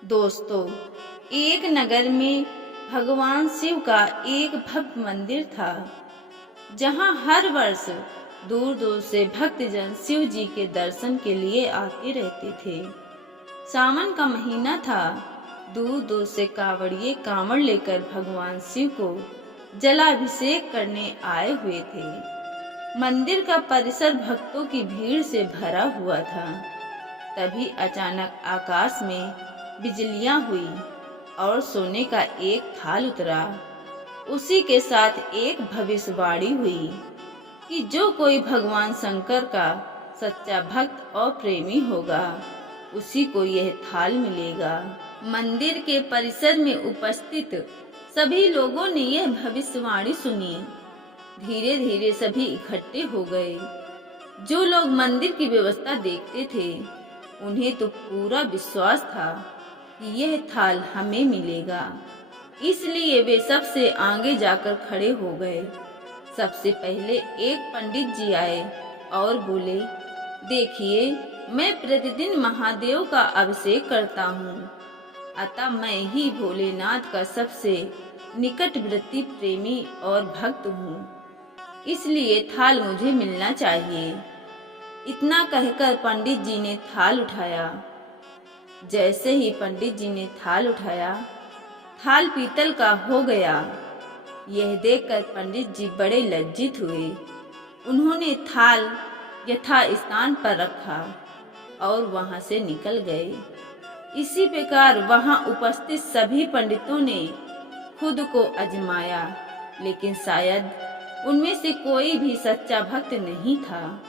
दोस्तों, एक नगर में भगवान शिव का एक भव्य मंदिर था, जहां हर वर्ष दूर दूर से भक्तजन शिव जी के दर्शन के लिए आते रहते थे। सावन का महीना था। दूर दूर से कांवड़िए कांवड़ लेकर भगवान शिव को जलाभिषेक करने आए हुए थे। मंदिर का परिसर भक्तों की भीड़ से भरा हुआ था। तभी अचानक आकाश में बिजलियां हुई और सोने का एक थाल उतरा। उसी के साथ एक भविष्यवाणी हुई कि जो कोई भगवान शंकर का सच्चा भक्त और प्रेमी होगा, उसी को यह थाल मिलेगा। मंदिर के परिसर में उपस्थित सभी लोगों ने यह भविष्यवाणी सुनी। धीरे धीरे सभी इकट्ठे हो गए। जो लोग मंदिर की व्यवस्था देखते थे, उन्हें तो पूरा विश्वास था कि यह थाल हमें मिलेगा। इसलिए वे सबसे आगे जाकर खड़े हो गए। सबसे पहले एक पंडित जी आए और बोले, देखिए, मैं प्रतिदिन महादेव का अभिषेक करता हूँ, अतः मैं ही भोलेनाथ का सबसे निकटवर्ती प्रेमी और भक्त हूँ, इसलिए थाल मुझे मिलना चाहिए। इतना कहकर पंडित जी ने थाल उठाया। जैसे ही पंडित जी ने थाल उठाया, थाल पीतल का हो गया। यह देखकर पंडित जी बड़े लज्जित हुए। उन्होंने थाल यथा स्थान पर रखा और वहां से निकल गए। इसी प्रकार वहां उपस्थित सभी पंडितों ने खुद को आजमाया, लेकिन शायद उनमें से कोई भी सच्चा भक्त नहीं था।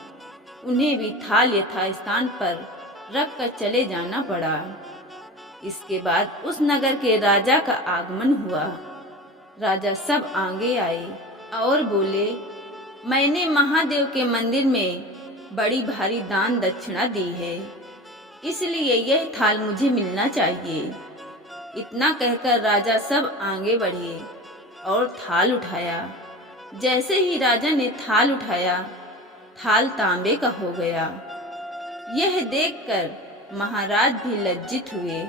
उन्हें भी थाल यथास्थान पर रख कर चले जाना पड़ा। इसके बाद उस नगर के राजा का आगमन हुआ। राजा सब आगे आए और बोले, मैंने महादेव के मंदिर में बड़ी भारी दान दक्षिणा दी है, इसलिए यह थाल मुझे मिलना चाहिए। इतना कहकर राजा सब आगे बढ़े और थाल उठाया। जैसे ही राजा ने थाल उठाया, थाल तांबे का हो गया। यह देखकर महाराज भी लज्जित हुए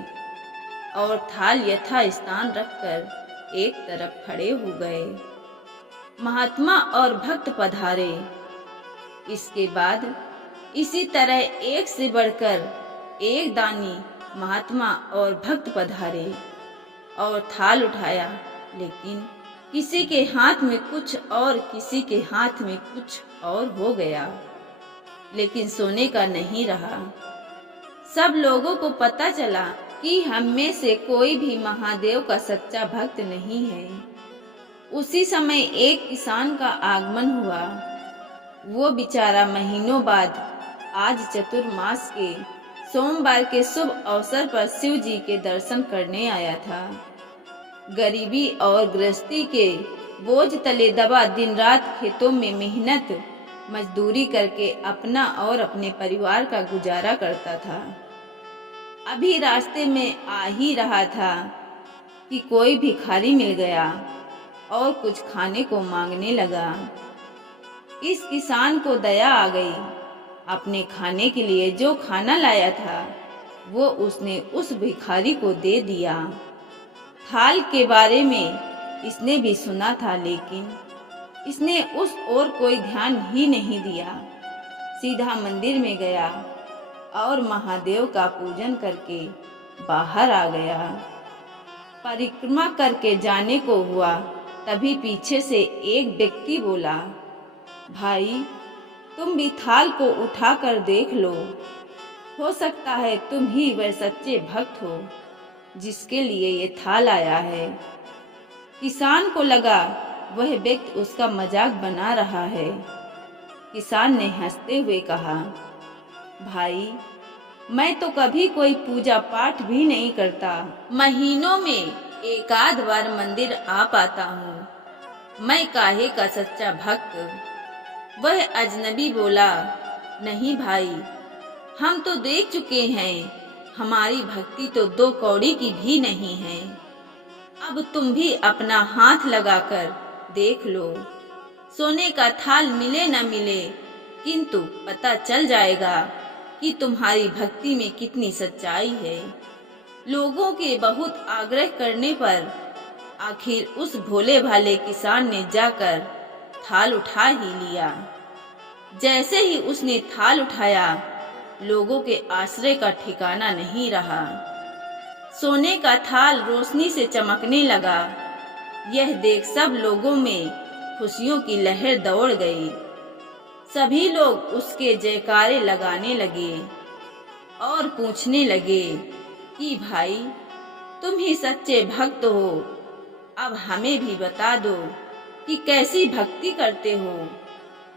और थाल यथा स्थान रखकर एक तरफ खड़े हो गए। महात्मा और भक्त पधारे। इसके बाद इसी तरह एक से बढ़कर एक दानी महात्मा और भक्त पधारे और थाल उठाया, लेकिन किसी के हाथ में कुछ और किसी के हाथ में कुछ और हो गया, लेकिन सोने का नहीं रहा। सब लोगों को पता चला कि हम में से कोई भी महादेव का सच्चा भक्त नहीं है। उसी समय एक किसान का आगमन हुआ। वो बेचारा महीनों बाद आज चतुर्मास के सोमवार के शुभ अवसर पर शिव जी के दर्शन करने आया था। गरीबी और गृहस्थी के बोझ तले दबा दिन रात खेतों में मेहनत मजदूरी करके अपना और अपने परिवार का गुजारा करता था। अभी रास्ते में आ ही रहा था कि कोई भिखारी मिल गया और कुछ खाने को मांगने लगा। इस किसान को दया आ गई। अपने खाने के लिए जो खाना लाया था, वो उसने उस भिखारी को दे दिया। थाल के बारे में इसने भी सुना था, लेकिन इसने उस ओर कोई ध्यान ही नहीं दिया। सीधा मंदिर में गया और महादेव का पूजन करके बाहर आ गया। परिक्रमा करके जाने को हुआ, तभी पीछे से एक व्यक्ति बोला, भाई, तुम भी थाल को उठा कर देख लो। हो सकता है तुम ही वह सच्चे भक्त हो जिसके लिए ये थाल आया है। किसान को लगा वह व्यक्ति उसका मजाक बना रहा है। किसान ने हंसते हुए कहा, भाई, मैं तो कभी कोई पूजा पाठ भी नहीं करता। महीनों में एक आध बार मंदिर आ पाता हूँ। मैं काहे का सच्चा भक्त। वह अजनबी बोला, नहीं भाई, हम तो देख चुके हैं। हमारी भक्ति तो 2 कौड़ी की भी नहीं है। अब तुम भी अपना हाथ लगाकर देख लो। सोने का थाल मिले न मिले, किंतु पता चल जाएगा कि तुम्हारी भक्ति में कितनी सच्चाई है। लोगों के बहुत आग्रह करने पर आखिर उस भोले भाले किसान ने जाकर थाल उठा ही लिया। जैसे ही उसने थाल उठाया, लोगों के आश्चर्य का ठिकाना नहीं रहा। सोने का थाल रोशनी से चमकने लगा। यह देख सब लोगों में खुशियों की लहर दौड़ गई। सभी लोग उसके जयकारे लगाने लगे और पूछने लगे कि भाई, तुम ही सच्चे भक्त हो, अब हमें भी बता दो कि कैसी भक्ति करते हो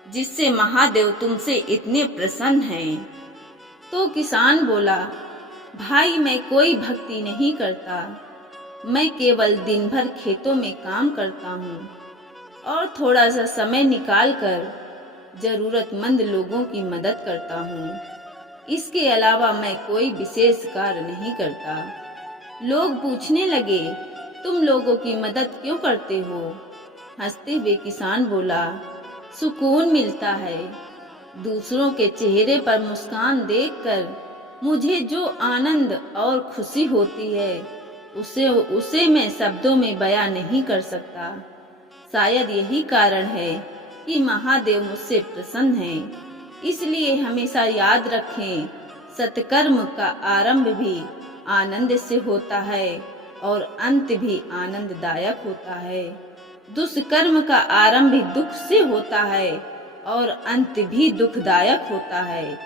जिससे महादेव तुमसे इतने प्रसन्न हैं। तो किसान बोला, भाई मैं कोई भक्ति नहीं करता, मैं केवल दिन भर खेतों में काम करता हूँ और थोड़ा सा समय निकालकर जरूरतमंद लोगों की मदद करता हूँ। इसके अलावा मैं कोई विशेष कार्य नहीं करता। लोग पूछने लगे, तुम लोगों की मदद क्यों करते हो? हंसते हुए किसान बोला, सुकून मिलता है। दूसरों के चेहरे पर मुस्कान देखकर मुझे जो आनंद और खुशी होती है उसे मैं शब्दों में बयां नहीं कर सकता। शायद यही कारण है कि महादेव मुझसे प्रसन्न हैं। इसलिए हमेशा याद रखें, सत्कर्म का आरंभ भी आनंद से होता है और अंत भी आनंददायक होता है। दुष्कर्म का आरंभ भी दुख से होता है और अंत भी दुखदायक होता है।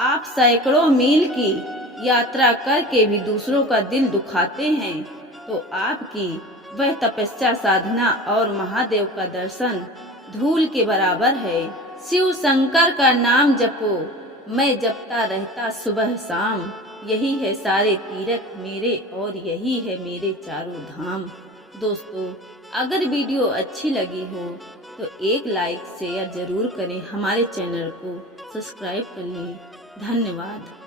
आप सैकड़ों मील की यात्रा करके भी दूसरों का दिल दुखाते हैं तो आपकी वह तपस्या, साधना और महादेव का दर्शन धूल के बराबर है। शिव शंकर का नाम जपो, मैं जपता रहता सुबह शाम। यही है सारे तीर्थ मेरे और यही है मेरे चारों धाम। दोस्तों, अगर वीडियो अच्छी लगी हो तो एक लाइक शेयर जरूर करें, हमारे चैनल को सब्सक्राइब कर लें। धन्यवाद।